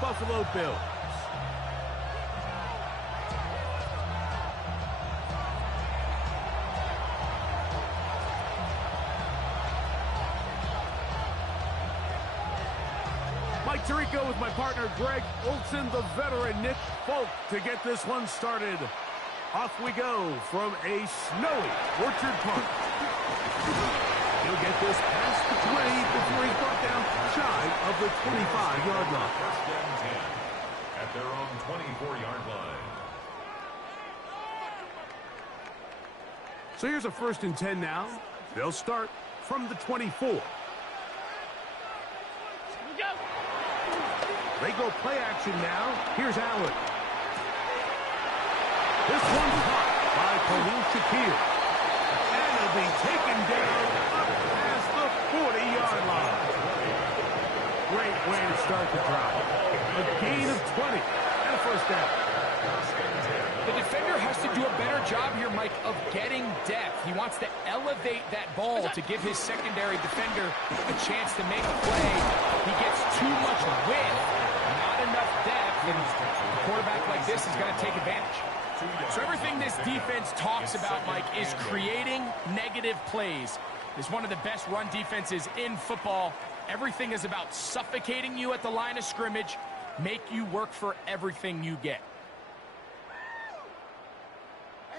Buffalo Bills. Mike Tirico with my partner Greg Olson, the veteran Nick Folk to get this one started. Off we go from a snowy Orchard Park. He'll get this past the 20 before he's brought down shy of the 25-yard line. First and 10 at their own 24-yard line. So here's a 1st and 10 now. They'll start from the 24. They go play action now. Here's Allen. This one's caught by Khalil Shakir. And it'll be taken down up past the 40-yard line. Great way to start the drive. A gain of 20 and a 1st down. The defender has to do a better job here, Mike, of getting depth. He wants to elevate that ball to give his secondary defender a chance to make a play. He gets too much width, not enough depth, and a quarterback like this is going to take advantage. So everything this defense talks about, Mike, is creating negative plays. It's one of the best run defenses in football. Everything is about suffocating you at the line of scrimmage, make you work for everything you get.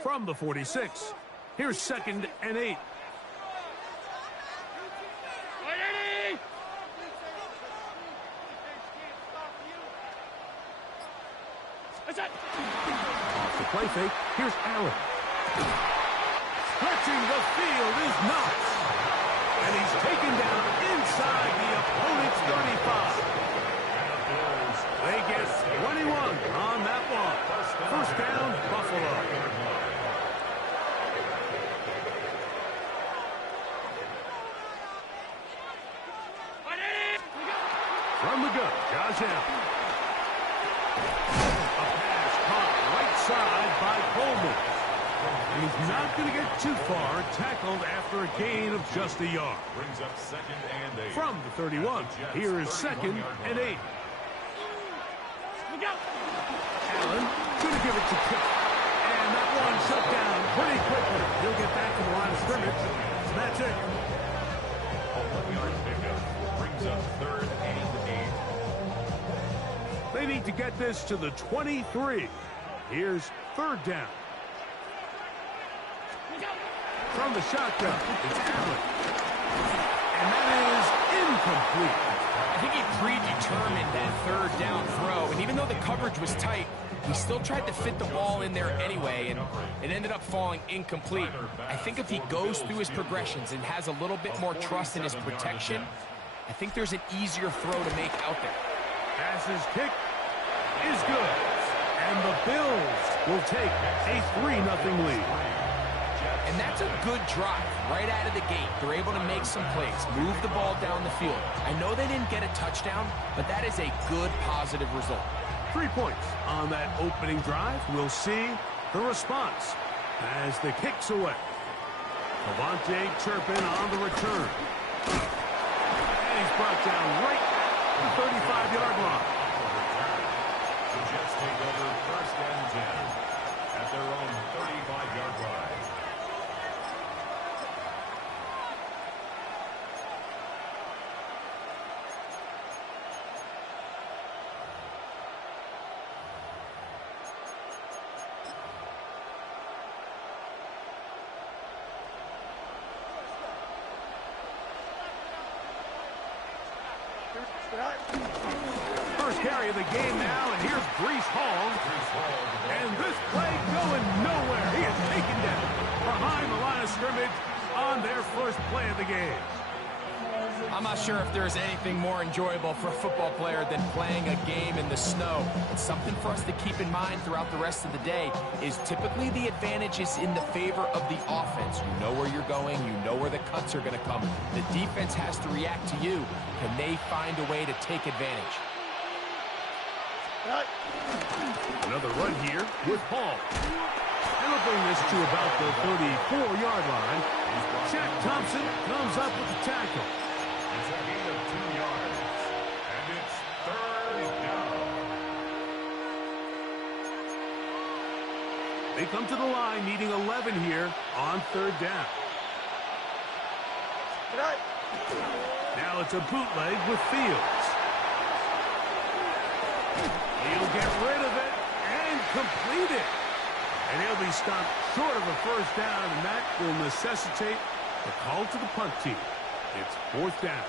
From the 46, here's 2nd and 8. Off the play fake, here's Allen. Stretching the field is Knox. And he's taken down inside the opponent's 35. They get 21 on that one. 1st down, Buffalo. From the gun, Josh Allen. A pass caught right side by Coleman. And he's not going to get too far, tackled after a gain of just a yard. Brings up 2nd and 8. From the 31, here is 2nd and 8. Allen going to give it to Cook. And that one shut down pretty quickly. He'll get back to the line of scrimmage. So that's it. Yard pickup brings up 3rd and 8. They need to get this to the 23. Here's 3rd down. From the shotgun, it's Allen. And that is incomplete. I think he predetermined that 3rd down throw, and even though the coverage was tight, he still tried to fit the ball in there anyway, and it ended up falling incomplete. I think if he goes through his progressions and has a little bit more trust in his protection, I think there's an easier throw to make out there. Passes kick is good. And the Bills will take a 3-0 lead. And that's a good drive right out of the gate. They're able to make some plays, move the ball down the field. I know they didn't get a touchdown, but that is a good, positive result. 3 points on that opening drive. We'll see the response as the kick's away. Devontae Turpin on the return. And he's brought down right at the 35-yard line. The Jets take over 1st and 10 at their own 35-yard line. First carry of the game now, and here's Breece Hall. And this play going nowhere. He is taken down behind the line of scrimmage on their first play of the game. I'm not sure if there's anything more enjoyable for a football player than playing a game in the snow. It's something for us to keep in mind throughout the rest of the day is typically the advantage is in the favor of the offense. You know where you're going. You know where the cuts are going to come. The defense has to react to you. Can they find a way to take advantage? Another run here with Hall. And they'll bring this to about the 34-yard line. Shaq Thompson comes up with the tackle. It's a gain of 2 yards. And it's 3rd down. They come to the line needing 11 here on third down. Now it's a bootleg with Fields. He'll get rid of it and complete it. And he'll be stopped short of a first down, and that will necessitate the call to the punt team. It's fourth down.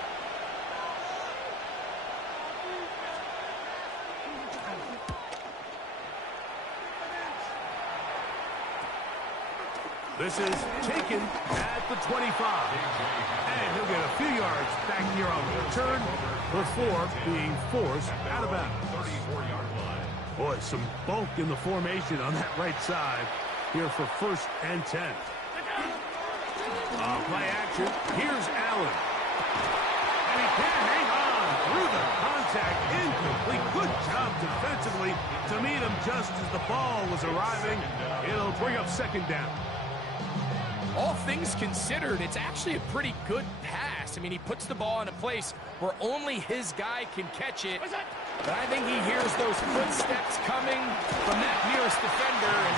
This is taken at the 25. And he'll get a few yards back here on the return before being forced out of bounds. Boy, some bulk in the formation on that right side here for first and 10. Play action. Here's Allen. And he can't hang on through the contact. Incomplete. Good job defensively to meet him just as the ball was arriving. It'll bring up second down. All things considered, it's actually a pretty good pass. I mean, he puts the ball in a place where only his guy can catch it. But I think he hears those footsteps coming from that nearest defender, and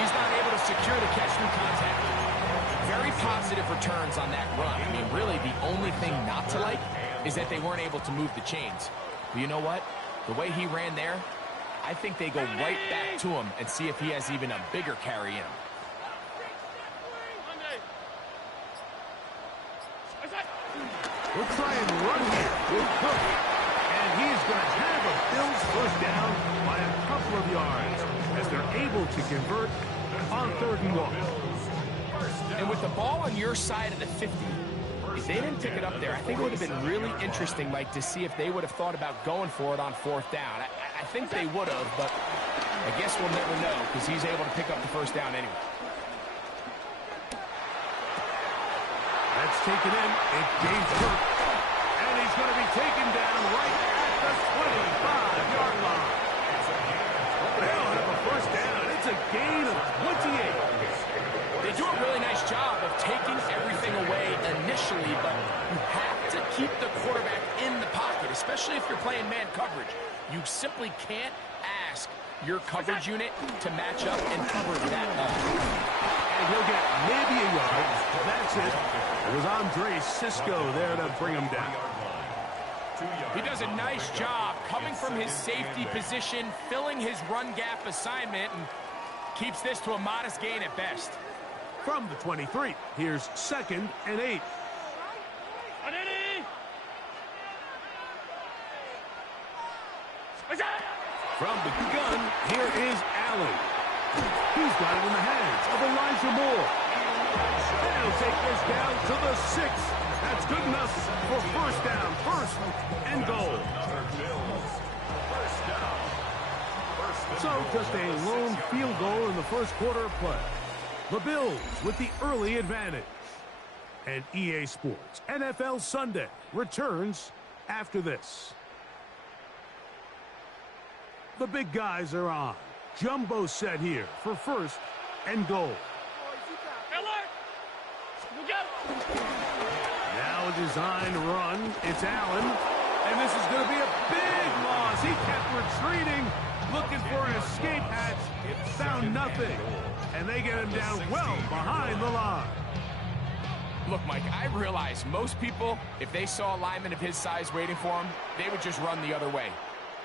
he's not able to secure the catch through contact. Very positive returns on that run. I mean, really, the only thing not to like is that they weren't able to move the chains. But you know what? The way he ran there, I think they go right back to him and see if he has even a bigger carry in him. We'll try and run here with Cook. And he's going to have a Bills first down by a couple of yards as they're able to convert on third and long. And with the ball on your side of the 50, if they didn't pick it up there, I think it would have been really interesting, Mike, to see if they would have thought about going for it on fourth down. I think they would have, but I guess we'll never know because he's able to pick up the first down anyway. That's taken in. It's James Cook. And he's going to be taken down right at the 25-yard line. They'll have a first down. It's a gain of 28. They do a really nice job of taking everything away initially, but you have to keep the quarterback in the pocket, especially if you're playing man coverage. You simply can't ask your coverage unit to match up and cover that up. And he'll get maybe a yard. That's it. It was Andre Cisco there to bring him down. He does a nice job coming from his safety position, filling his run gap assignment, and keeps this to a modest gain at best. From the 23, here's second and 8. From the gun, here is Allen. He's got it in the hands of Elijah Moore. They'll take this down to the 6. That's good enough for first down, first and goal. So just a lone field goal in the first quarter of play. The Bills with the early advantage. And EA Sports NFL Sunday returns after this. The big guys are on. Jumbo set here for first and goal. Now a design run. It's Allen. And this is going to be a big loss. He kept retreating, looking for an escape hatch. Found nothing. And they get him down well behind the line. Look, Mike, I realize most people, if they saw a lineman of his size waiting for him, they would just run the other way.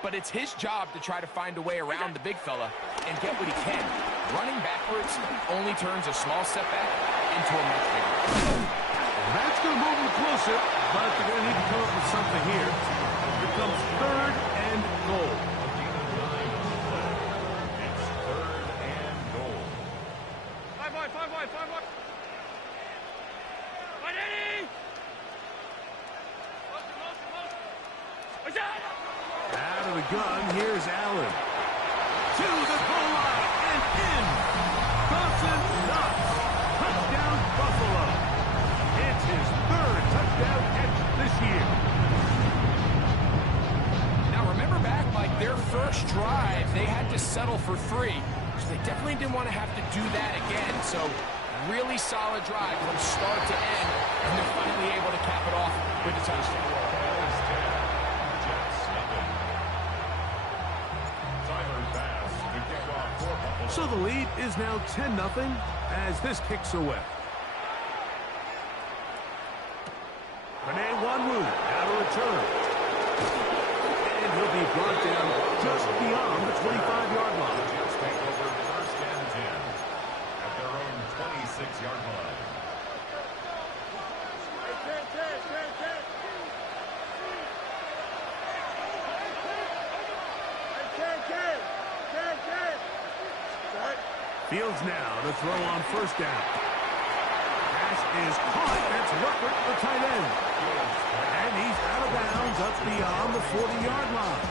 But it's his job to try to find a way around the big fella and get what he can. Running backwards only turns a small setback into a much bigger. And that's going to move him closer, but they're going to need to come up with something here. Here comes third and goal. It's third and goal. 5 wide. Out of the gun, here's Allen. To the goal line and in. Dawson Knox. Touchdown, Buffalo. It's his third touchdown catch this year. Now, remember back, Mike, their first drive, they had to settle for 3. So they definitely didn't want to have to do that again. So really solid drive from start to end, and they're finally able to cap it off with a touchdown. So the lead is now 10-0 as this kicks away. Rene Wanwu out of return. And he'll be brought down just beyond the 25-yard line. The Jets take over first and 10 at their own 26-yard line. Fields now to throw on first down. Pass is caught. That's Ruckert, the tight end. And he's out of bounds up beyond the 40-yard line.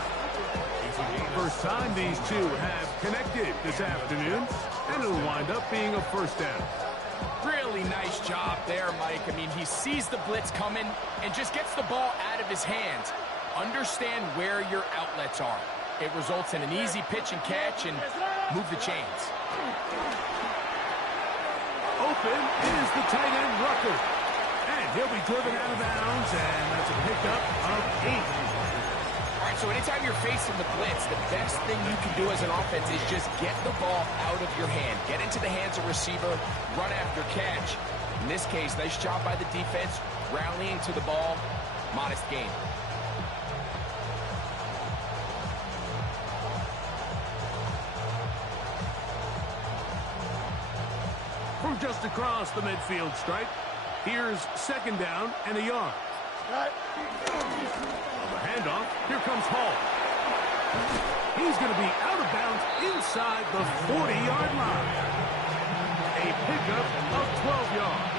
First time these two have connected this afternoon, and it'll wind up being a first down. Really nice job there, Mike. I mean, he sees the blitz coming and just gets the ball out of his hands. Understand where your outlets are. It results in an easy pitch and catch and move the chains. Open is the tight end, Ruckert. And he'll be driven out of bounds, and that's a pickup of 8. All right, so anytime you're facing the blitz, the best thing you can do as an offense is just get the ball out of your hand. Get into the hands of receiver, run after catch. In this case, nice job by the defense, rallying to the ball, modest gain. From just across the midfield stripe, here's second down and a yard. On the handoff, here comes Hall. He's going to be out of bounds inside the 40-yard line. A pickup of 12 yards.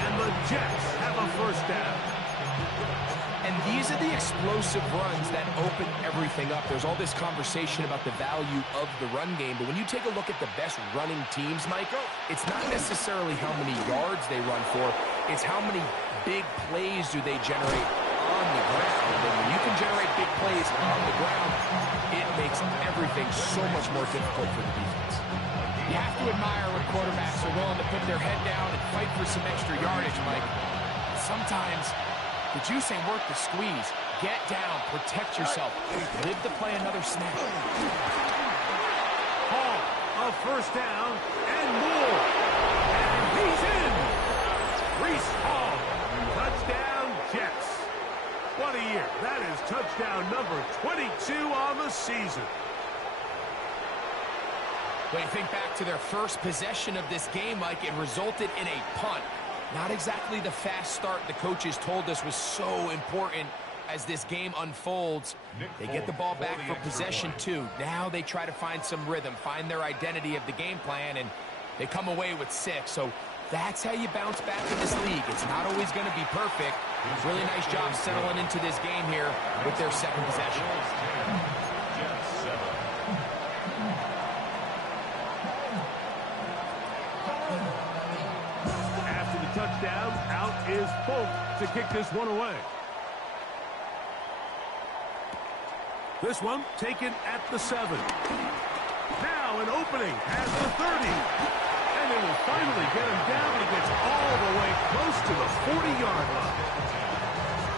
And the Jets have a first down. And these are the explosive runs that open everything up. There's all this conversation about the value of the run game, but when you take a look at the best running teams, Mike, it's not necessarily how many yards they run for, it's how many big plays do they generate on the ground. And when you can generate big plays on the ground, it makes everything so much more difficult for the defense. You have to admire when quarterbacks are willing to put their head down and fight for some extra yardage, Mike. Sometimes the juice ain't worth the squeeze. Get down, protect yourself, live to play another snap. Hall, a first down, and more. And he's in. Reese Hall, touchdown Jets. What a year. That is touchdown number 22 on the season. When you think back to their first possession of this game, Mike, it resulted in a punt. Not exactly the fast start the coaches told us was so important as this game unfolds. They get the ball back for possession two. Now they try to find some rhythm, find their identity of the game plan, and they come away with 6. So that's how you bounce back in this league. It's not always going to be perfect. Really nice job settling into this game here with their second possession. Touchdown, out is Folk to kick this one away. This one taken at the 7. Now an opening at the 30. And they will finally get him down. He gets all the way close to the 40-yard line.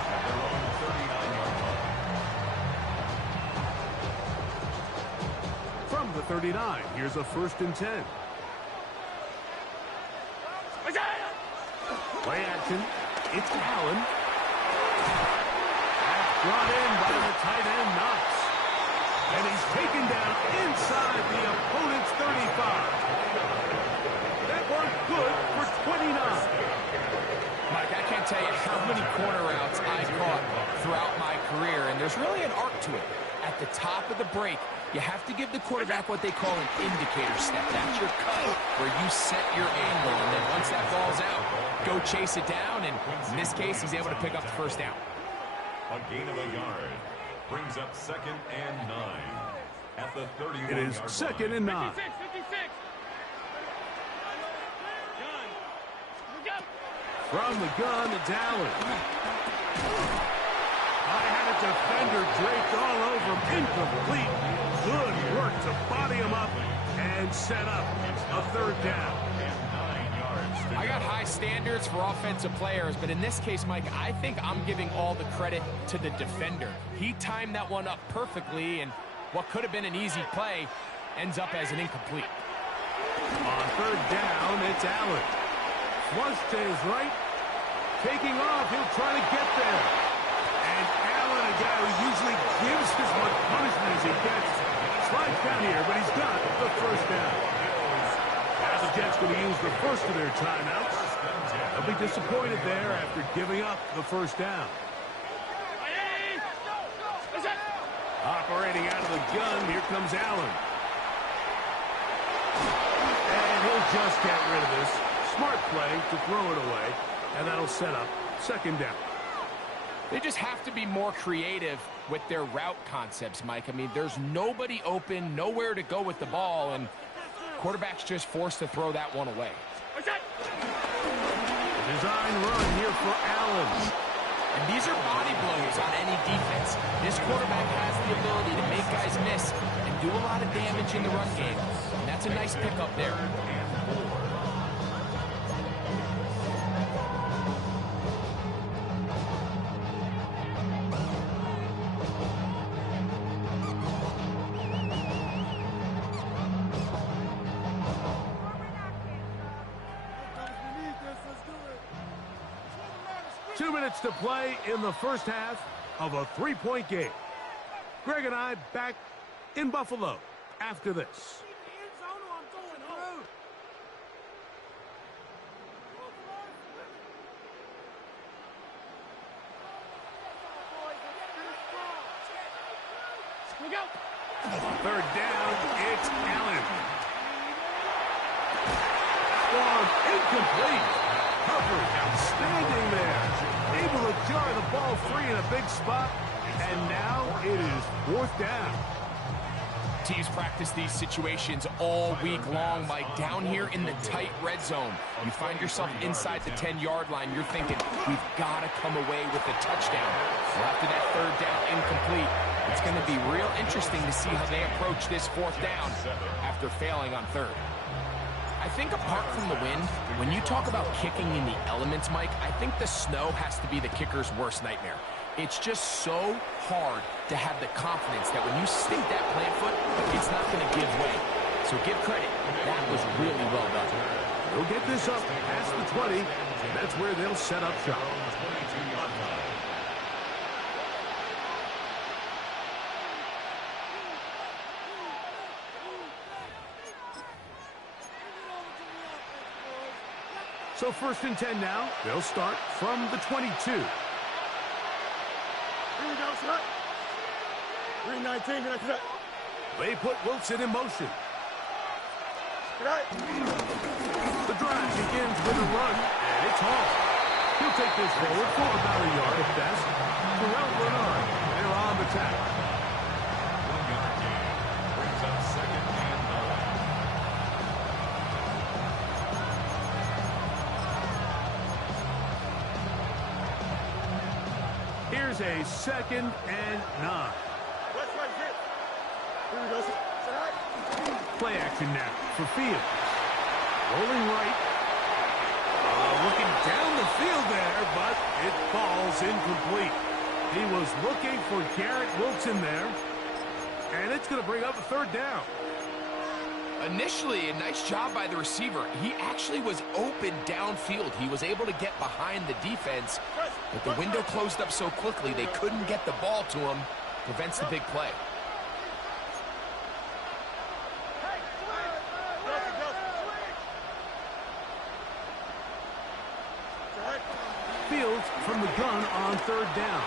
At their own 39-yard line. From the 39, here's a 1st and 10. Play action. It's Allen. That's brought in by the tight end, Knox. And he's taken down inside the opponent's 35. That one good for 29. Mike, I can't tell you how many corner routes I caught throughout my career, and there's really an arc to it. At the top of the break, you have to give the quarterback what they call an indicator step. That's your cut where you set your angle, and then once that ball's out, go chase it down, and in this case, he's able to pick up the first down. A gain of a yard brings up 2nd and 9 at the 31-yard It is 2nd and 9. 56. From the gun, it's Allen. I had a defender draped all over him. Incomplete. Good work to body him up and set up a 3rd down. I got high standards for offensive players, but in this case, Mike, I think I'm giving all the credit to the defender. He timed that one up perfectly, and what could have been an easy play ends up as an incomplete. third down, it's Allen. Flush to his right. Taking off, he'll try to get there. And Allen, a guy who usually gives as much punishment as he gets, slides down here, but he's got the first down. Now the Jets going to use the first of their timeouts. They'll be disappointed there after giving up the first down. Operating out of the gun, here comes Allen. And he'll just get rid of this. Smart play to throw it away, and that'll set up second down. They just have to be more creative with their route concepts, Mike. I mean, there's nobody open, nowhere to go with the ball, and quarterback's just forced to throw that one away. Design run here for Allen. And these are body blows on any defense. This quarterback has the ability to make guys miss and do a lot of damage in the run game. And that's a nice pickup there. 2 minutes to play in the first half of a three-point game. Greg and I back in Buffalo after this. Third down, it's Allen. Incomplete. Hubbard outstanding there. Able to jar the ball free in a big spot. And now it is fourth down. Teams practice these situations all week long, Mike. Down here in the tight red zone, you find yourself inside the 10-yard line. You're thinking, we've got to come away with a touchdown. Well, after that third down incomplete, it's going to be real interesting to see how they approach this fourth down after failing on third. I think apart from the wind, when you talk about kicking in the elements, Mike, I think the snow has to be the kicker's worst nightmare. It's just so hard to have the confidence that when you stick that plant foot, it's not going to give way. So give credit. That was really well done. They'll get this up past the 20. That's where they'll set up shop. So first and 10 now. They'll start from the 22. 319. They put Wilson in motion. The drive begins with a run, and it's Hall. He'll take this forward for about a yard at best. Terrell Bernard, they're on the tackle. 1 yard gain. Brings up second and 9. Here's a second and 9. Play action now for Fields. Rolling right. Looking down the field there, but it falls incomplete. He was looking for Garrett Wilson there, and it's going to bring up a third down. Initially, a nice job by the receiver. He actually was open downfield. He was able to get behind the defense, but the window closed up so quickly they couldn't get the ball to him. Prevents the big play. Fields from the gun on third down.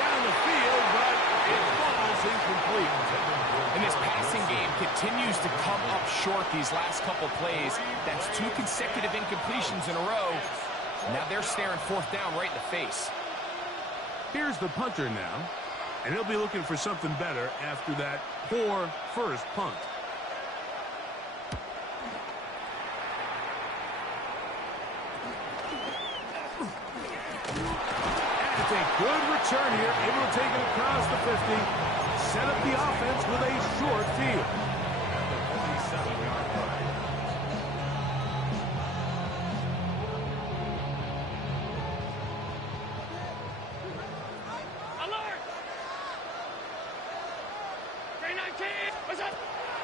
Down the field, but it falls incomplete. And this passing game continues to come up short these last couple plays. That's 2 consecutive incompletions in a row. Now they're staring fourth down right in the face. Here's the punter now, and he'll be looking for something better after that poor first punt. It's a good return here, able to take it across the 50, set up the offense with a short field. At the 47-yard line. Alert! 319. What's up?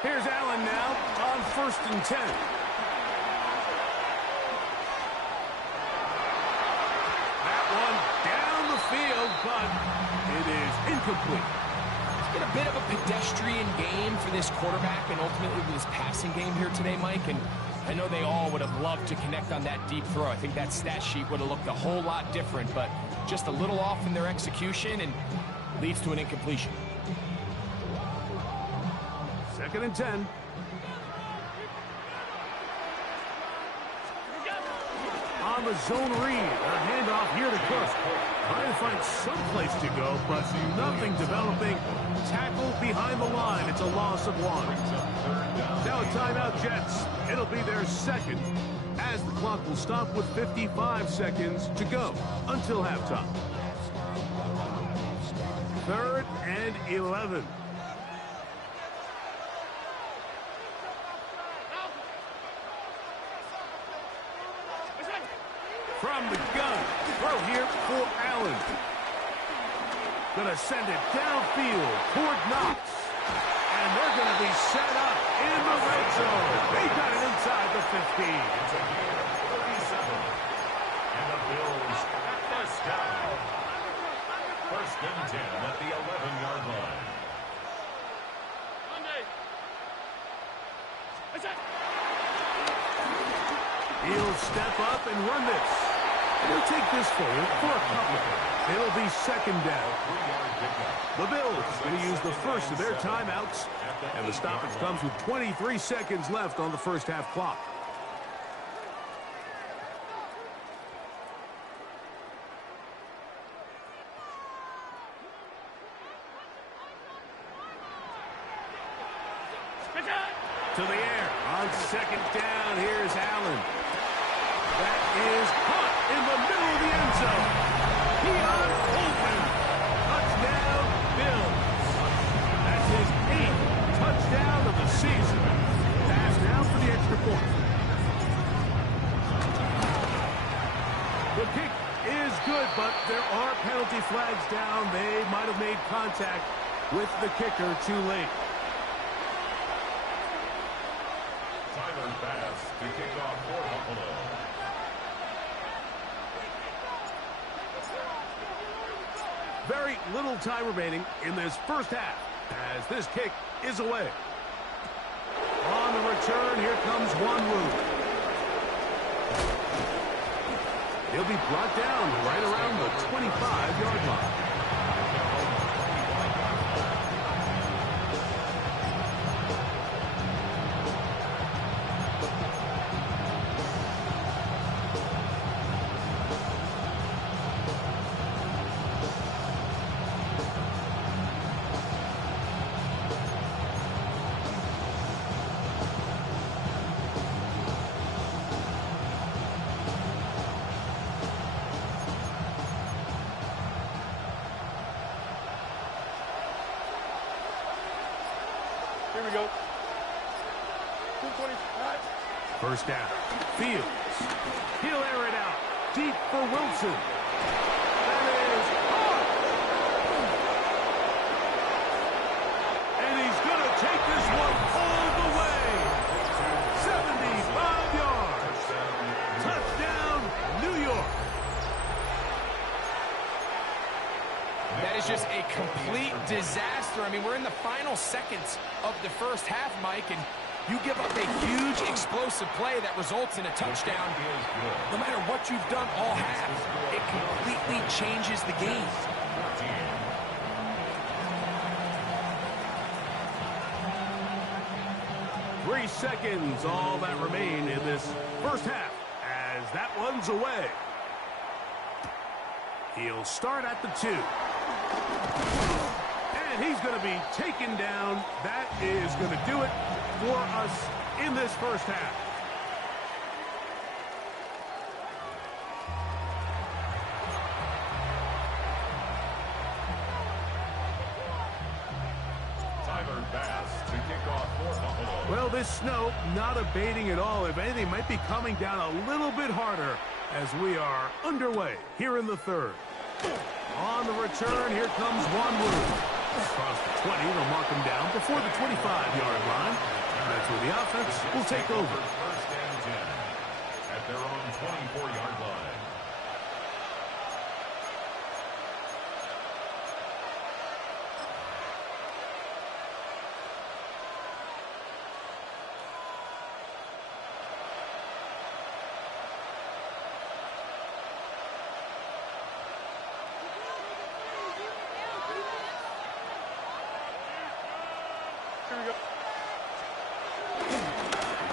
Here's Allen now on 1st and 10. That one down the field, but it is incomplete. It's been a bit of a pedestrian game for this quarterback and ultimately this passing game here today, Mike. And I know they all would have loved to connect on that deep throw. I think that stat sheet would have looked a whole lot different, but just a little off in their execution and leads to an incompletion. 2nd and 10. On the zone read, a handoff here to Cook. Trying to find some place to go, but nothing developing. Tackled behind the line. It's a loss of 1. Now a timeout, Jets. It'll be their 2nd, as the clock will stop with 55 seconds to go until halftime. 3rd and 11. From the gun, throw here for Allen. Gonna send it downfield toward Knox. And they're gonna be set up in the red zone. They got it inside the 15. It's a gain of 37. And the Bills at first down. 1st and 10 at the 11-yard line. He'll step up and run this. He'll take this forward for a couple. It'll be 2nd down. The Bills going to use the first of their timeouts. And the stoppage comes with 23 seconds left on the first half clock. To the air on 2nd down. Here's Allen. That is caught in the middle of the end zone. Keon Holman. Touchdown, Bills. That's his 8th touchdown of the season. Pass now for the extra point. The kick is good, but there are penalty flags down. They might have made contact with the kicker too late. Pass to kick off for Buffalo. Very little time remaining in this first half as this kick is away. On the return, here comes Wanwu. He'll be brought down right around the 25-yard line. Here we go. 225. First down. Fields. He'll air it out. Deep for Wilson. That is caught. And he's going to take this one all the way. 75 yards. Touchdown, New York. That is just a complete disaster. I mean, we're in the final seconds of the first half, Mike, and you give up a huge explosive play that results in a touchdown. No matter what you've done all half, it completely changes the game. 3 seconds, all that remain in this first half, as that one's away. He'll start at the 2. And he's going to be taken down. That is going to do it for us in this first half. Well, this snow not abating at all. If anything, might be coming down a little bit harder as we are underway here in the third. On the return, here comes Wanwu. Across the 20, they'll mark him down before the 25-yard line. That's where the offense will take over. First and 10 at their own 24-yard line.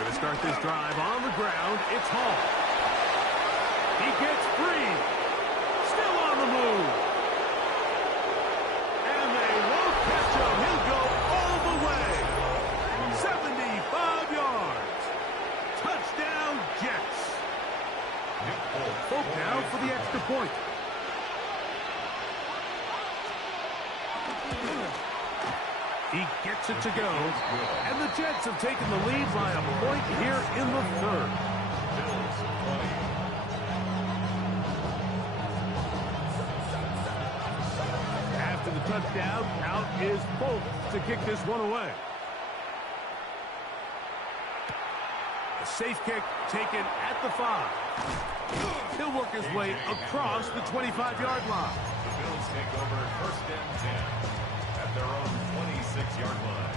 We're going to start this drive on the ground. It's Hall. He gets free. Still on the move. And they won't catch him. He'll go all the way. 75 yards. Touchdown, Jets. Folk down for the extra point. He gets it to go, and the Jets have taken the lead by a point here in the third. After the touchdown, out is Folk to kick this one away. A safe kick taken at the 5. He'll work his way across the 25-yard line. The Bills take over first and 10 at their own 26-yard line.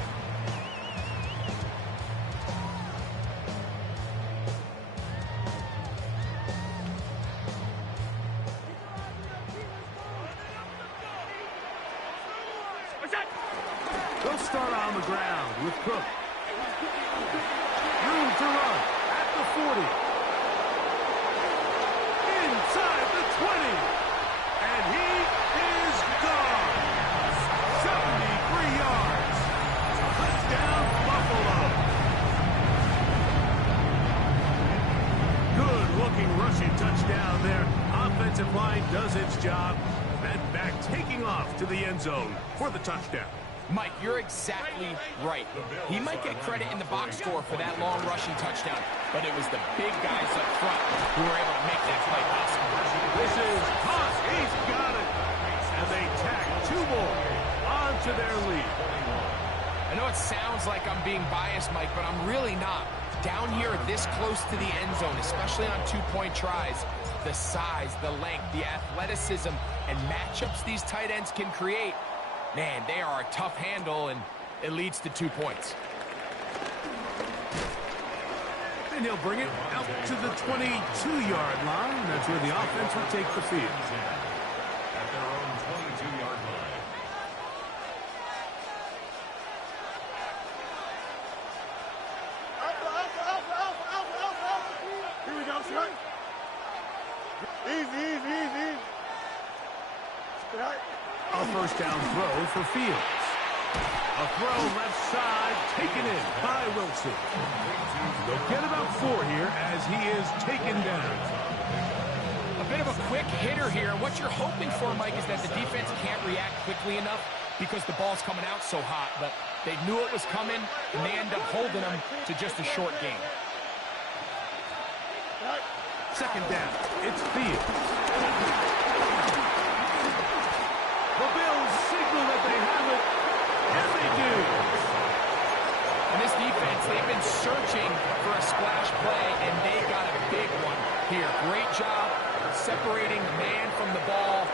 They'll start on the ground with Cook. Room to run at the 40. Inside the 20. And he is gone. 73 yards. Touchdown, Buffalo. Good-looking rushing touchdown there. Offensive line does its job. And back taking off to the end zone for the touchdown. Mike, you're exactly right. He might get credit in the box score for that long rushing touchdown, but it was the big guys up front who were able to make that play possible. This is Hunt. He's got it. And they tack 2 more onto their lead. I know it sounds like I'm being biased, Mike, but I'm really not. Down here this close to the end zone, especially on 2-point tries, the size, the length, the athleticism, and matchups these tight ends can create, man, they are a tough handle, and it leads to 2 points. And he'll bring it out to the 22-yard line. That's where the offense will take the field. At their own 22-yard line. Here we go, sir. Easy. A first down throw for Fields. A throw left side, taken in by Wilson. They'll get about 4 here as he is taken down. A bit of a quick hitter here. What you're hoping for, Mike, is that the defense can't react quickly enough because the ball's coming out so hot. But they knew it was coming, and they end up holding them to just a short gain. Second down, it's Fields. The Bills signal that they have it, and they do. And this defense, they've been searching for a splash play, and they got a big one here. Great job separating the man from the ball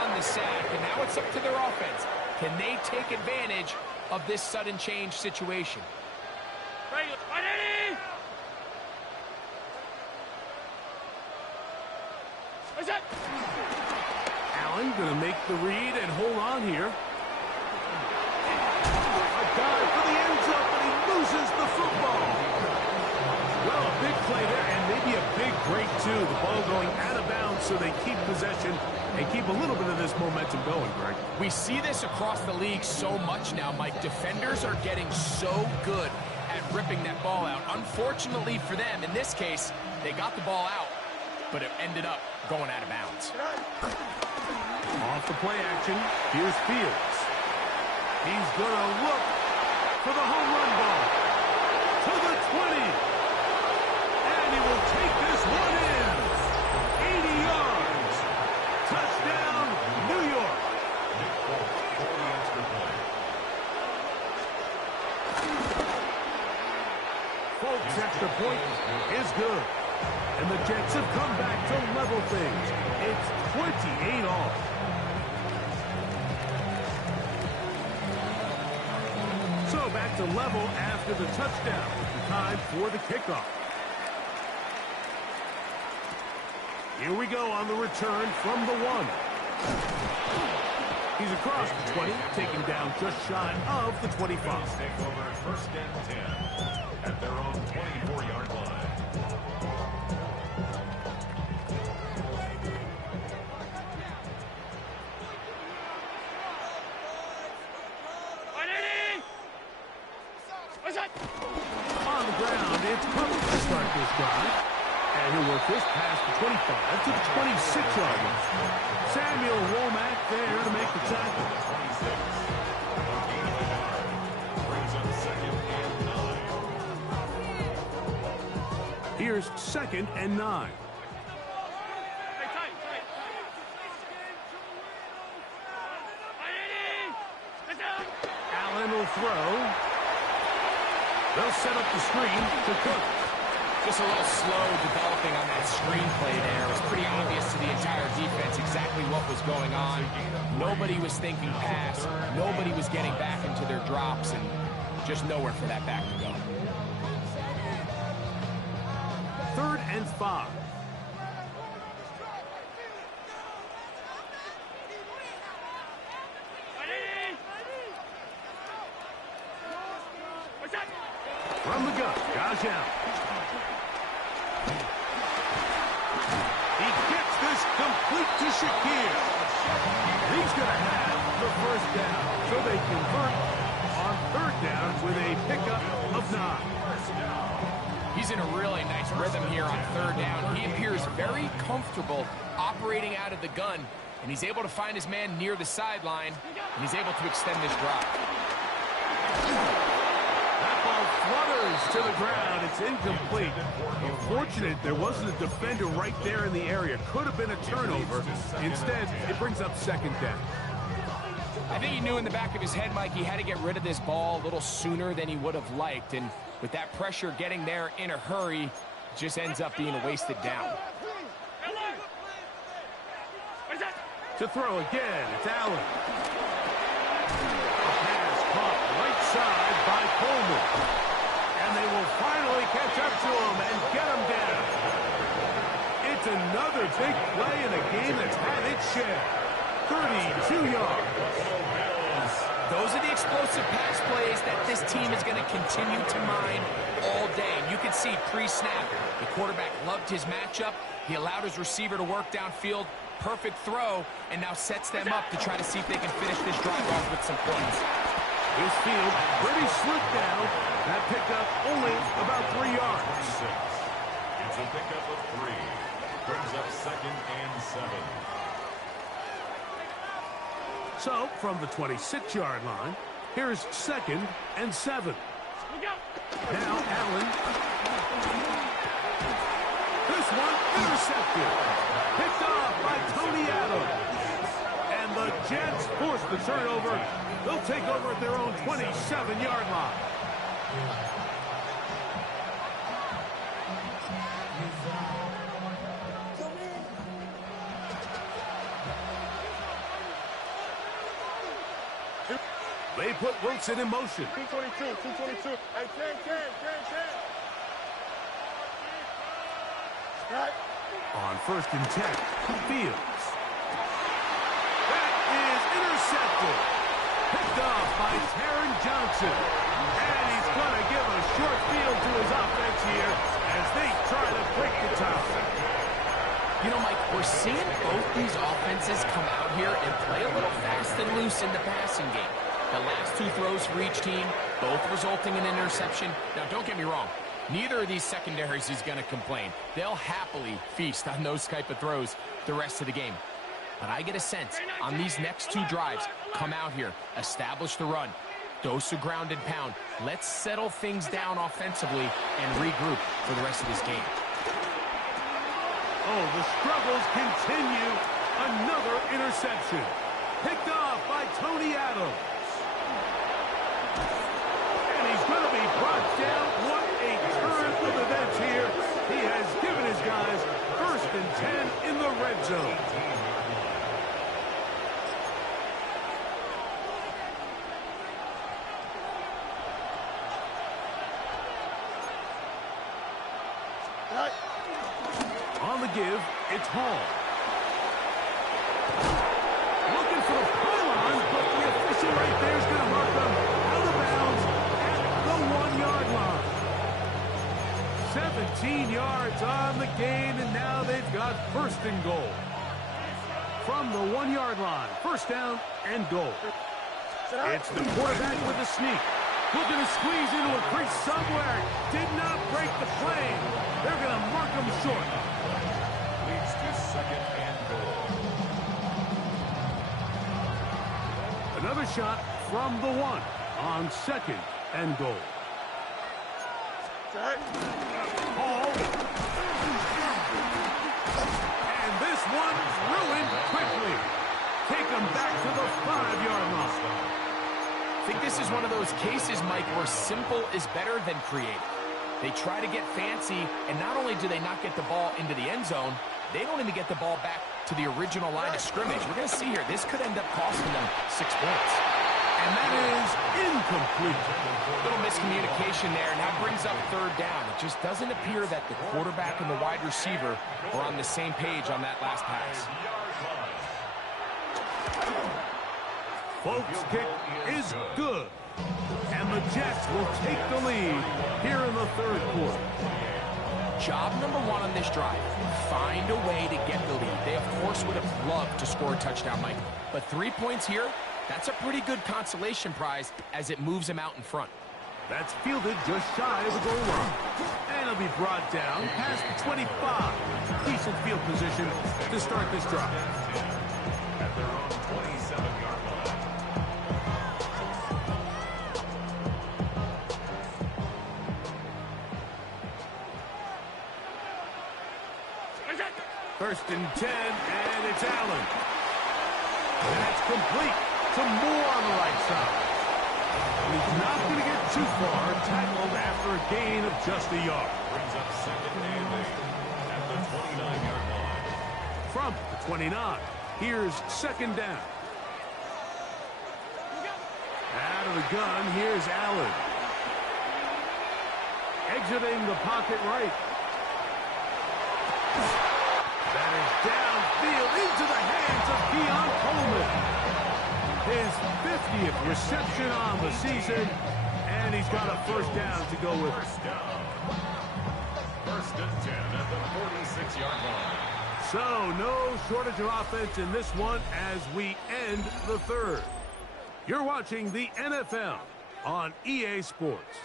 on the sack. And now it's up to their offense. Can they take advantage of this sudden change situation? Allen going to make the read and hold on here. A dive for the end zone, but he loses the football. Well, a big play there, and maybe a big break, too. The ball going out of bounds, so they keep possession and keep a little bit of this momentum going, Greg. We see this across the league so much now, Mike. Defenders are getting so good at ripping that ball out. Unfortunately for them, in this case, they got the ball out, but it ended up going out of bounds. Off the play action, here's Fields. He's going to look for the home run ball. To the 20. And he will take this one in. 80 yards. Touchdown, New York. Nick Folk for the extra point. impressive comeback to level things. It's 28 all. So back to level after the touchdown. Time for the kickoff. Here we go on the return from the 1. He's across the 20, taking down just shy of the 25. Take over first and 10 at their own 24-yard line. On the ground, it's perfect to start this drive. And he'll work this past the 25 to the 26-yard line. Samuel Womack there to make the tackle. 26. Gain of a yard. Brings up second and 9. Here's second and 9. Allen will throw. They'll set up the screen to Cook. Just a little slow developing on that screenplay there. It was pretty obvious to the entire defense exactly what was going on. Nobody was thinking pass. Nobody was getting back into their drops, and just nowhere for that back to go. 3rd and 5. From the gun, Josh Allen. He gets this complete to Shakir. He's going to have the first down. So they convert on 3rd down with a pickup of 9. He's in a really nice rhythm here on 3rd down. He appears very comfortable operating out of the gun, and he's able to find his man near the sideline, and he's able to extend this drive. Flutters to the ground. It's incomplete. Unfortunate there wasn't a defender right there in the area. Could have been a turnover. Instead, it brings up 2nd down. I think he knew in the back of his head, Mike, he had to get rid of this ball a little sooner than he would have liked. And with that pressure getting there in a hurry, it just ends up being a wasted down. To throw again, it's Allen. A pass caught right side by Coleman. And they will finally catch up to him and get him down. It's another big play in a game that's had its share. 32 yards. Those are the explosive pass plays that this team is going to continue to mine all day. And you can see pre-snap, the quarterback loved his matchup. He allowed his receiver to work downfield. Perfect throw, and now sets them up to try to see if they can finish this drive off with some points. His field pretty slick down. That pickup only about 3 yards. It's a pickup of 3. Brings up 2nd and 7. So, from the 26-yard line, here's 2nd and 7. Now Allen. This one intercepted. Picked off by Tony Adams. And the Jets force the turnover. They'll take over at their own 27-yard line. They put Wilson in motion. 222, 222. Hey, 10. Right. On 1st and 10, Fields. That is intercepted. Picked off by Taron Johnson. And he's going to give a short field to his offense here as they try to break the tie. You know, Mike, we're seeing both these offenses come out here and play a little fast and loose in the passing game. The last 2 throws for each team, both resulting in an interception. Now, don't get me wrong. Neither of these secondaries is going to complain. They'll happily feast on those type of throws the rest of the game. But I get a sense on these next 2 drives, come out here, establish the run, dose of ground and pound. Let's settle things down offensively and regroup for the rest of this game. Oh, the struggles continue. Another interception. Picked off by Tony Adams. And he's going to be brought down. What a turn of events here. He has given his guys first zone. On the give, it's Hall. Looking for the pylon, but the official right there is going to mark them out of bounds at the 1-yard line. 17 yards on the gain, and now they've got first and goal. From the 1-yard line, first down and goal. It's the quarterback with a sneak. Looking to squeeze into a crease somewhere. Did not break the plane. They're going to mark him short. Leads to second and goal. Another shot from the 1 on second and goal. Hall. And this one's ruined quickly. Take him back to the 5-yard line. I think this is one of those cases, Mike, where simple is better than creative. They try to get fancy, and not only do they not get the ball into the end zone, they don't even get the ball back to the original line of scrimmage. We're going to see here, this could end up costing them 6 points. And that is incomplete. Little miscommunication there, and that brings up third down. It just doesn't appear that the quarterback and the wide receiver are on the same page on that last pass. Folks' kick is good. And the Jets will take the lead here in the third quarter. Job number 1 on this drive, find a way to get the lead. They, of course, would have loved to score a touchdown, Mike. But 3 points here, that's a pretty good consolation prize as it moves them out in front. That's fielded just shy of the goal line. And it'll be brought down past the 25. Decent field position to start this drive. At their own 27-yard line. First and 10, and it's Allen. That's complete to Moore on the right side. He's not going to get too far, tackled after a gain of just a yard. Brings up second and 8 at the 29-yard line. From the 29, here's second down. Out of the gun, here's Allen. Exiting the pocket right. That is downfield into the hands of Keon Coleman. His 50th reception on the season, and he's got a first down to go with. First down. First and 10 at the 46-yard line. So no shortage of offense in this one as we end the third. You're watching the NFL on EA Sports.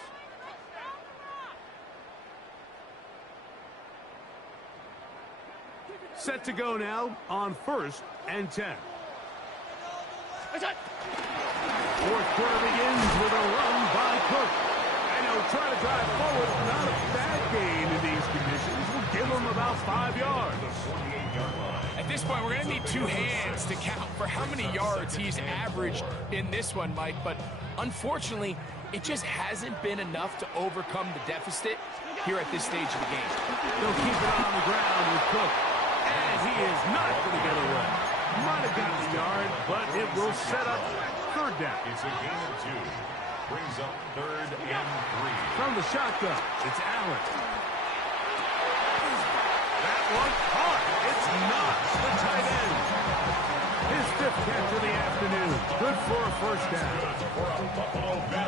Set to go now on first and 10. Fourth quarter begins with a run by Cook. And he'll try to drive forward. Not a bad gain in these conditions. We'll give him about 5 yards. At this point, we're going to need 2 hands to count for how many yards he's averaged in this one, Mike. But unfortunately, it just hasn't been enough to overcome the deficit here at this stage of the game. They'll keep it on the ground with Cook. And he is not going to get away. Might have gotten the yard, but it will set up third down. It's a gain of 2. Brings up third and 3. From the shotgun, it's Allen. That one caught. It's Knox, the tight end. His 5th catch of the afternoon. Good for a first down.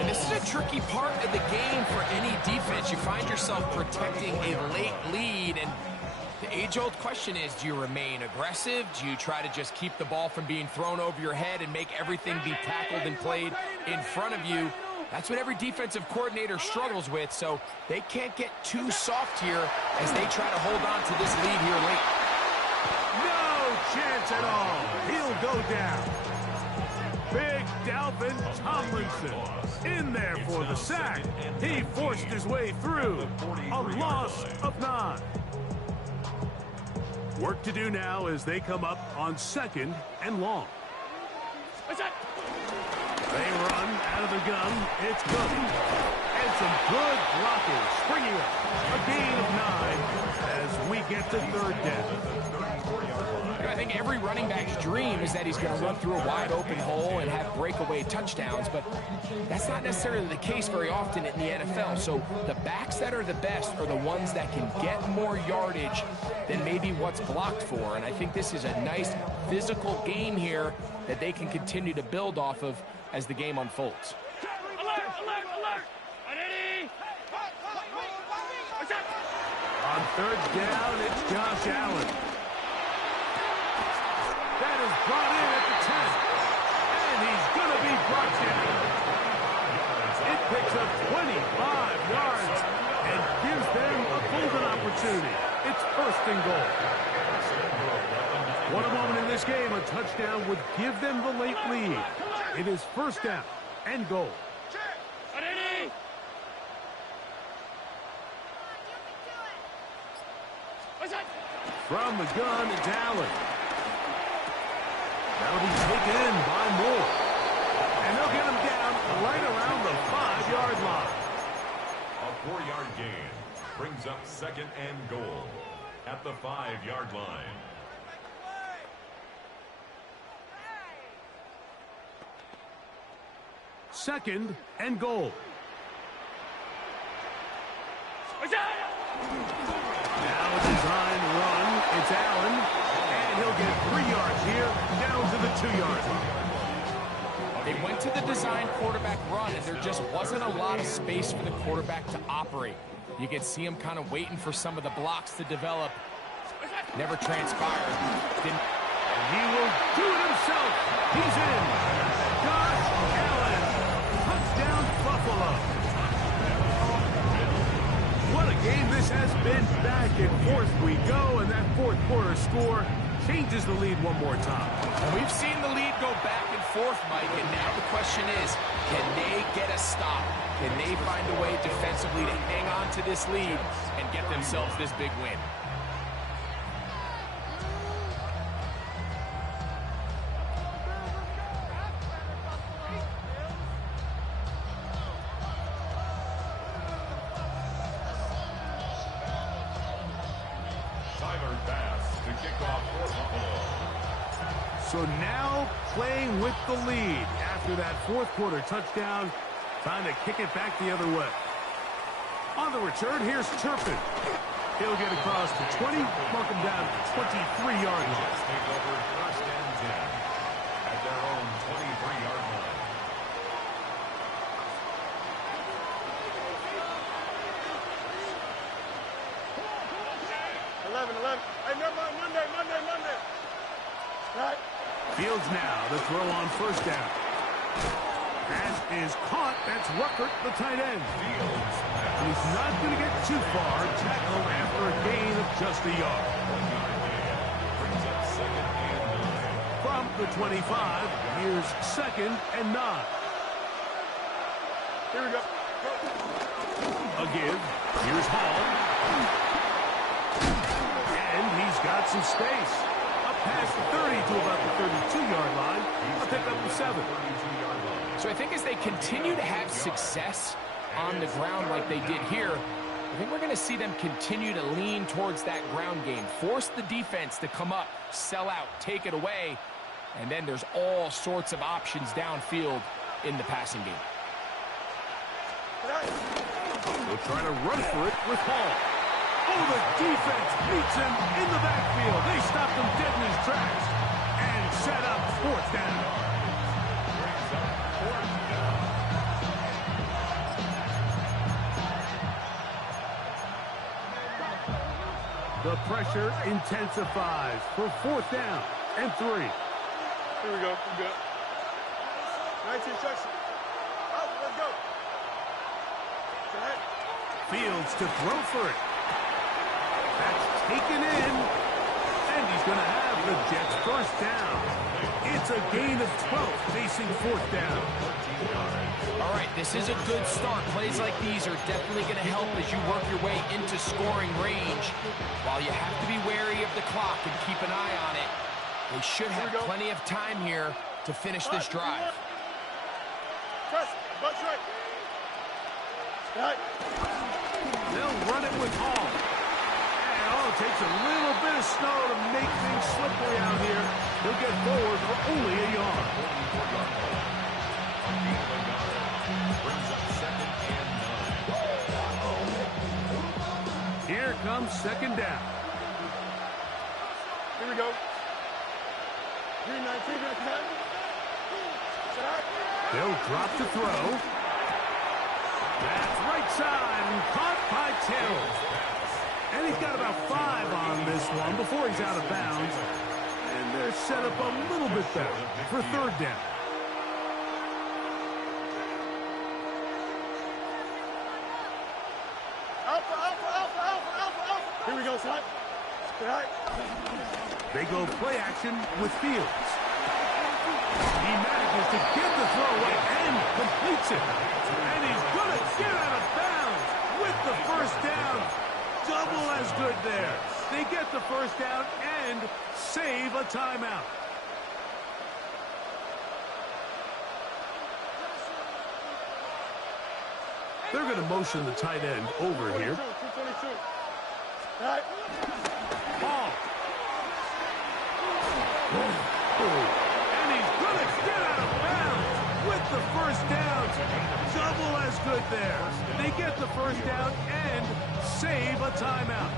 And this is a tricky part of the game for any defense. You find yourself protecting a late lead, and the age-old question is, do you remain aggressive? Do you try to just keep the ball from being thrown over your head and make everything be tackled and played in front of you? That's what every defensive coordinator struggles with, so they can't get too soft here as they try to hold on to this lead here late. No chance at all. He'll go down. Big Dalvin Tomlinson in there for the sack. He forced his way through. A loss of 9. Work to do now as they come up on second and long. They run out of the gun. It's Cook. And some good blocking. Springing up. A gain of 9 as we get to third down. Go every running back's dream is that he's going to run through a wide open hole and have breakaway touchdowns, but that's not necessarily the case very often in the NFL. So the backs that are the best are the ones that can get more yardage than maybe what's blocked for. And I think this is a nice physical game here that they can continue to build off of as the game unfolds. On third down, it's Josh Allen. That is brought in at the 10. And he's going to be brought down. It picks up 25 yards and gives them a golden opportunity. It's first and goal. What a moment in this game. A touchdown would give them the late lead. It is first down and goal. From the gun, it's Allen. That'll be taken in by Moore. And they'll get him down right around the 5-yard line. A 4-yard gain brings up second and goal at the 5-yard line. Second and goal. Now a design run. It's Allen. And he'll get 3 yards here, down to the 2-yard line. They went to the design quarterback run, and there just wasn't a lot of space for the quarterback to operate. You could see him kind of waiting for some of the blocks to develop. Never transpired. And he will do it himself. He's in. Josh Allen. Touchdown, Buffalo. What a game this has been. Back and forth we go, and that fourth quarter score changes the lead one more time. And we've seen the lead go back and forth, Mike, and now the question is, can they get a stop? Can they find a way defensively to hang on to this lead and get themselves this big win? So now playing with the lead after that fourth quarter touchdown. Time to kick it back the other way. On the return, here's Turpin. He'll get across to 20, mark him down 23-yard line. Take over first and 10 at their own 23-yard line. Hey, never mind. Monday. Right. Fields now the throw on first down. Pass is caught. That's Ruckert, the tight end. Fields. He's not going to get too far. Tackle after a gain of just a yard. Brings up second and 9. From the 25, here's second and 9. Here we go. A give. Here's Hall. And he's got some space. Up past the 30 to about the 32-yard line. A pick up of 7. So I think as they continue to have success on the ground like they did here, I think we're going to see them continue to lean towards that ground game. Force the defense to come up, sell out, take it away, and then there's all sorts of options downfield in the passing game. They'll try to run for it with Hall. Oh, the defense beats him in the backfield. They stopped him dead in his tracks and set up fourth down. The pressure intensifies for fourth down and 3. Here we go. We good. 19 seconds. Out. Let's go. Go ahead. Fields to throw for it. That's taken in. And he's going to have the Jets first down. It's a gain of 12 facing fourth down. All right, this is a good start. Plays like these are definitely going to help as you work your way into scoring range. While you have to be wary of the clock and keep an eye on it, they should have plenty of time here to finish this drive. Press. Butt right. Right. They'll run it with Hall. And it takes a little bit of snow to make things slippery out here. brings up 2nd and 9. Here comes 2nd down. Here we go. 3-19, They'll drop to throw. That's right side and caught by Till. And he's got about 5 on this one before he's out of bounds. And they're set up a little bit better for 3rd down. Here we go, son. They go play action with Fields. He manages to get the throw away and completes it. And he's going to get out of bounds with the 1st down. Double as good there. They get the 1st down and save a timeout. They're going to motion the tight end over here. 222. Ball. And he's going to get out of bounds with the 1st down. Double as good there. They get the 1st down and save a timeout.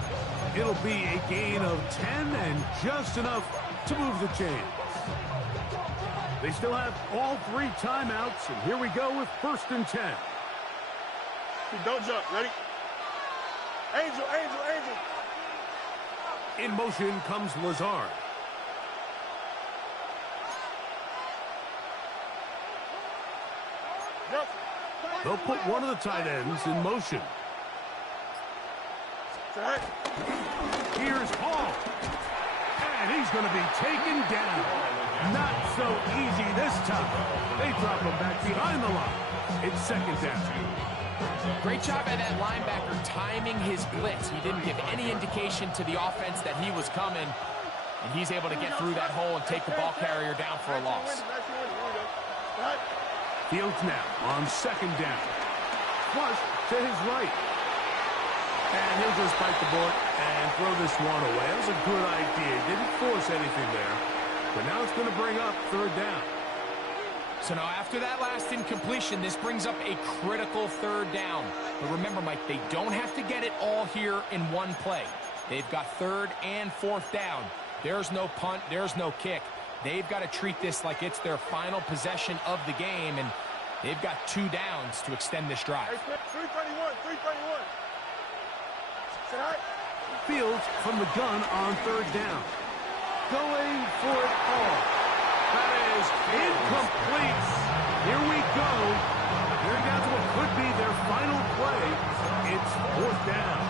It'll be a gain of 10 and just enough to move the chains. They still have all 3 timeouts, and here we go with 1st and 10. Don't jump. Ready? Angel, angel, angel. In motion comes Lazard. Jump. They'll put one of the tight ends in motion. Here's Hall. And he's going to be taken down. Not so easy this time. They drop him back behind the line. It's 2nd down. Great job by that linebacker timing his blitz. He didn't give any indication to the offense that he was coming, and he's able to get through that hole and take the ball carrier down for a loss. Fields now on 2nd down. Flush to his right. And he'll just bite the bullet and throw this one away. That was a good idea. Didn't force anything there. But now it's going to bring up 3rd down. So now after that last incompletion, this brings up a critical 3rd down. But remember, Mike, they don't have to get it all here in one play. They've got 3rd and 4th down. There's no punt. There's no kick. They've got to treat this like it's their final possession of the game, and they've got 2 downs to extend this drive. 321. Fields from the gun on 3rd down. Going for it all. That is incomplete. Here we go. They're down to what could be their final play. It's 4th down.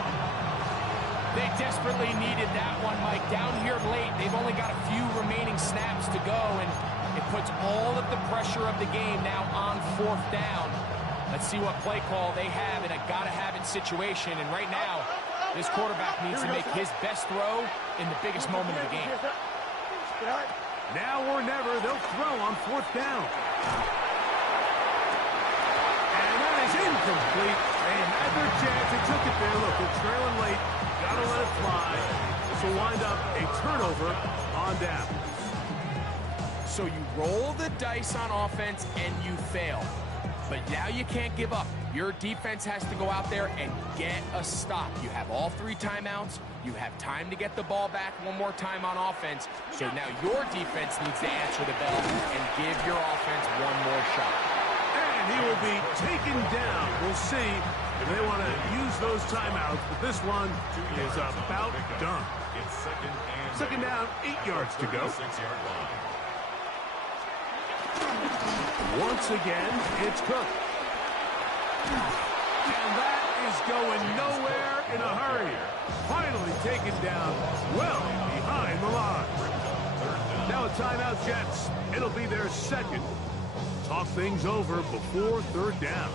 They desperately needed that one, Mike. Down here late, they've only got a few remaining snaps to go, and it puts all of the pressure of the game now on 4th down. Let's see what play call they have in a gotta-have-it situation, and right now, this quarterback needs to make his best throw in the biggest moment of the game. Now or never, they'll throw on 4th down. And that is incomplete. They had their chance. They took it there. Look, they're trailing late. Got to let it fly. This will wind up a turnover on down. So you roll the dice on offense and you fail. But now you can't give up. Your defense has to go out there and get a stop. You have all 3 timeouts. You have time to get the ball back one more time on offense. So now your defense needs to answer the bell and give your offense one more shot. And he will be taken down. We'll see if they want to use those timeouts. But this one is about done. It's 2nd down, 8 yards to go. 6-yard line. Once again, it's Cook. And that is going nowhere in a hurry. Finally taken down well behind the line. Now a timeout, Jets. It'll be their 2nd. Talk things over before 3rd down.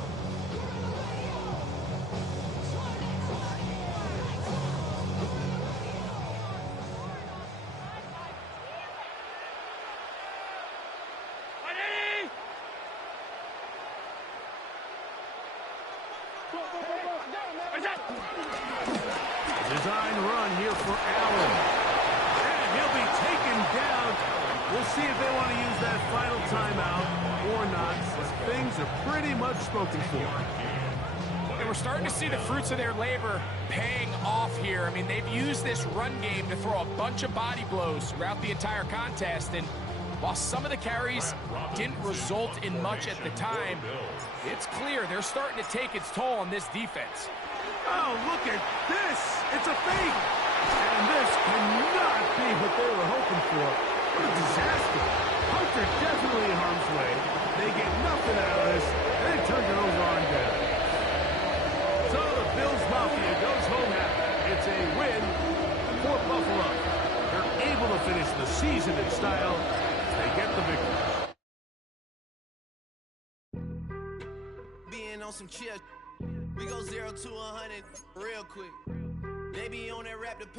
Design run here for Allen. And he'll be taken down. We'll see if they want to use that final timeout or not, but things are pretty much spoken for. And we're starting to see the fruits of their labor paying off here. I mean, they've used this run game to throw a bunch of body blows throughout the entire contest, and while some of the carries didn't result in much at the time, it's clear they're starting to take its toll on this defense. Oh, look at this! It's a fake! And this cannot be what they were hoping for. What a disaster. Hunter definitely in harm's way. They get nothing out of this, and they turn it over on down. So the Bills Mafia goes home happy. It's a win for Buffalo. They're able to finish the season in style. They get the victory. Being on some chill, we go 0 to 100 real quick. They be on that rap to pay.